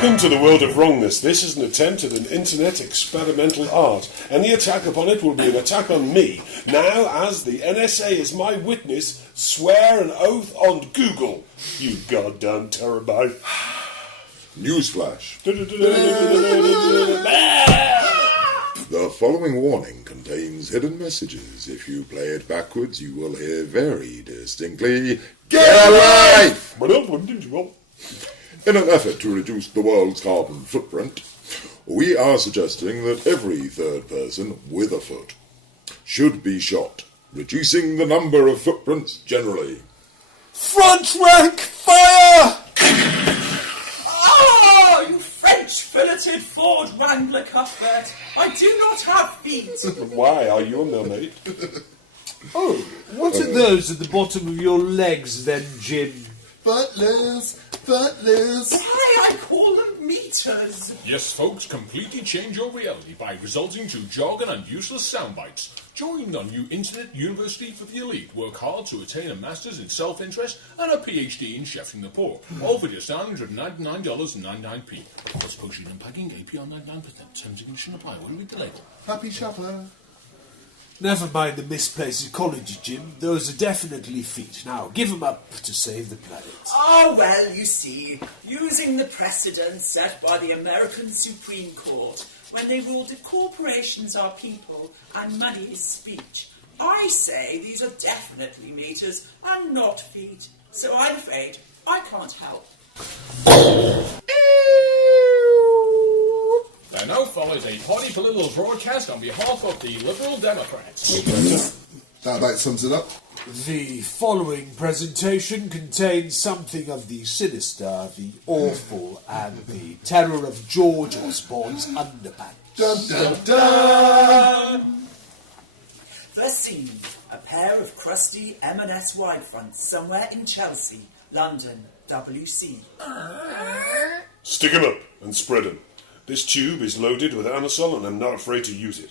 Welcome to the world of wrongness. This is an attempt at an internet experimental art. Any attack upon it will be an attack on me. Now, as the NSA is my witness, swear an oath on Google. You goddamn terabyte. Newsflash. The following warning contains hidden messages. If you play it backwards, you will hear very distinctly, "Get a life!" In an effort to reduce the world's carbon footprint, we are suggesting that every third person with a foot should be shot, reducing the number of footprints generally. Front rank fire! Oh, you French-filleted Ford Wrangler, Cuthbert. I do not have feet. Why? Are you a mermaid? Oh, what are those at the bottom of your legs then, Jim? Butlers. Why, I call them meters. Yes, folks, completely change your reality by resulting to jargon and useless sound bites. Join the new Internet University for the Elite. Work hard to attain a Master's in Self-Interest and a PhD in Chefing the Poor. All for just $999.99p. Plus postage and packing, APR 99%. Terms and conditions apply. Will read the label. Happy shopper. Never mind the misplaced ecology, Jim. Those are definitely feet. Now, give them up to save the planet. Oh, well, you see, using the precedent set by the American Supreme Court when they ruled that corporations are people and money is speech, I say these are definitely meters and not feet. So I'm afraid I can't help. There now follows a party political broadcast on behalf of the Liberal Democrats. That about sums it up. The following presentation contains something of the sinister, the awful, and the terror of George Osbourne's underpants. Dun dun dun! First scene, a pair of crusty M&S wide fronts somewhere in Chelsea, London, WC. Stick 'em up and spread 'em. This tube is loaded with anisole and I'm not afraid to use it.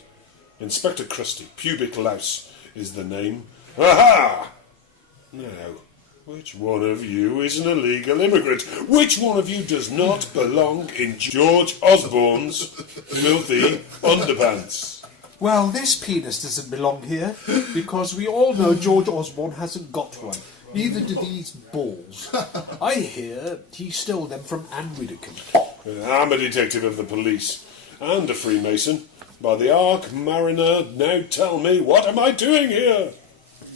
Inspector Krusty, Pubic Louse, is the name. Aha! Now, which one of you is an illegal immigrant? Which one of you does not belong in George Osbourne's filthy underpants? Well, this penis doesn't belong here, because we all know George Osbourne hasn't got one. Neither do these balls. I hear he stole them from Anne Widdecombe. I'm a detective of the police and a Freemason. By the Ark Mariner, now tell me, what am I doing here?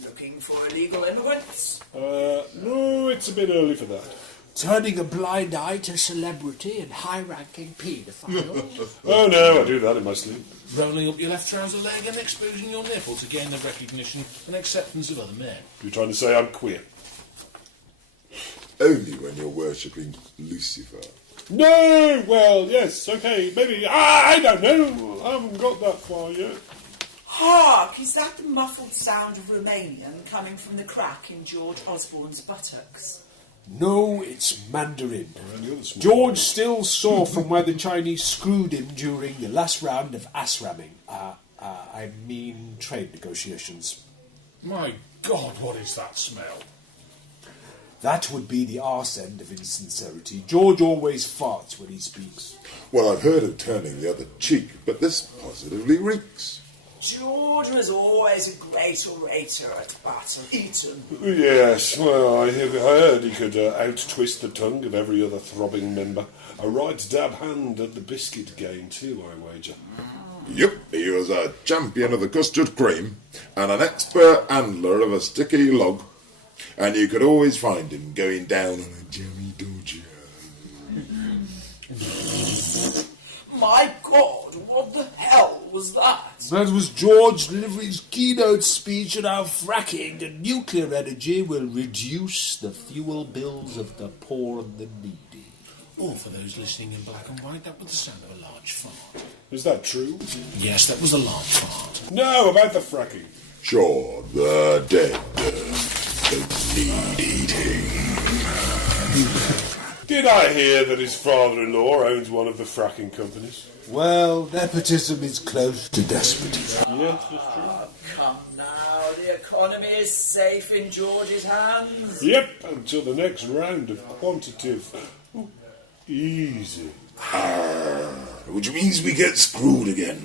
Looking for illegal immigrants? No, it's a bit early for that. Turning a blind eye to celebrity and high-ranking paedophiles. Oh no, I do that in my sleep. Rolling up your left trouser leg and exposing your nipple to gain the recognition and acceptance of other men. You're trying to say I'm queer? Only when you're worshipping Lucifer. No! Well, yes, okay, maybe. I don't know. I haven't got that far yet. Hark! Is that the muffled sound of Romanian coming from the crack in George Osborne's buttocks? No, it's Mandarin. George still sore from where the Chinese screwed him during the last round of ass ramming. I mean trade negotiations. My God, what is that smell? That would be the arse end of insincerity. George always farts when he speaks. Well, I've heard of turning the other cheek, but this positively reeks. George was always a great orator at Battle Eton. Yes, well, I heard he could out-twist the tongue of every other throbbing member. A right dab hand at the biscuit game, too, I wager. Yep, he was a champion of the custard cream and an expert handler of a sticky log. And you could always find him going down on a Jerry Dodger. My God, what the hell was that? That was George delivering his keynote speech on how fracking and nuclear energy will reduce the fuel bills of the poor and the needy. Or for those listening in black and white, that was the sound of a large fart. Is that true? Yes, that was a large fart. No, about the fracking. Sure, the dead don't need eating. Did I hear that his father-in-law owns one of the fracking companies? Well, nepotism is close to despotism. Yes, that's true. Oh, come now, the economy is safe in George's hands. Yep, until the next round of quantitative easing. Which means we get screwed again,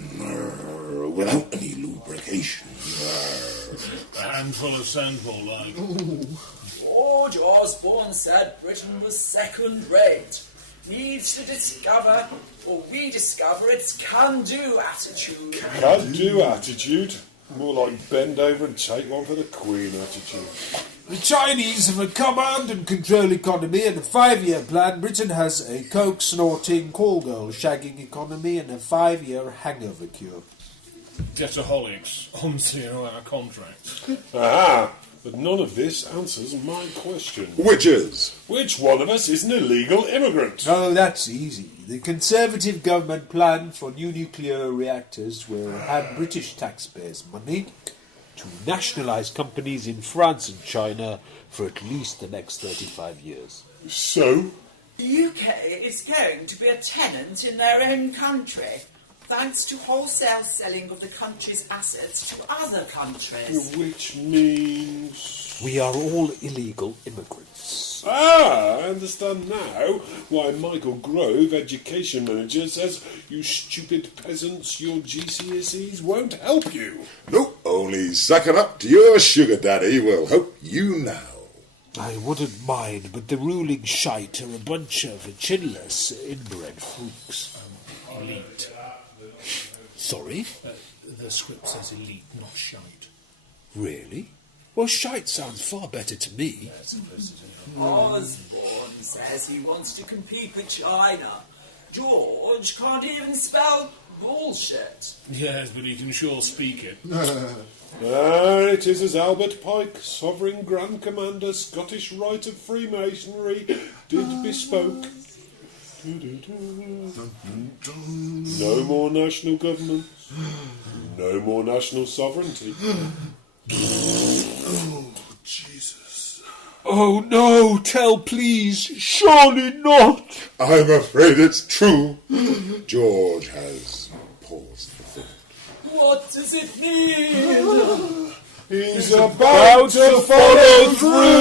without any lubrication. A handful of sandfall, like. George Osbourne said Britain was second-rate. Needs to discover, or rediscover, its can-do attitude. Can-do attitude? More like bend over and take one for the Queen attitude. The Chinese have a command and control economy and a 5-year plan. Britain has a coke-snorting, call-girl shagging economy and a 5-year hangover cure. Getaholics on 0-hour contracts. Aha! But none of this answers my question. Which is? Which one of us is an illegal immigrant? Oh, that's easy. The Conservative government plan for new nuclear reactors will have British taxpayers' money to nationalise companies in France and China for at least the next 35 years. So? The UK is going to be a tenant in their own country, thanks to wholesale selling of the country's assets to other countries. Which means... We are all illegal immigrants. Ah, I understand now why Michael Grove, education manager, says, "You stupid peasants, your GCSEs won't help you." Nope, only sucking up to your sugar daddy will help you now. I wouldn't mind, but the ruling shite are a bunch of chinless, inbred freaks. Elite. Sorry? The script says elite, not shite. Really? Well, shite sounds far better to me. Osbourne says he wants to compete with China. George can't even spell bullshit. Yes, but he can sure speak it. It is as Albert Pike, Sovereign Grand Commander, Scottish Rite of Freemasonry, did bespoke. No more national governments. No more national sovereignty. Oh, Jesus. Oh no, tell please, surely not. I'm afraid it's true. George has paused for thought. What does it mean? He's about to follow through.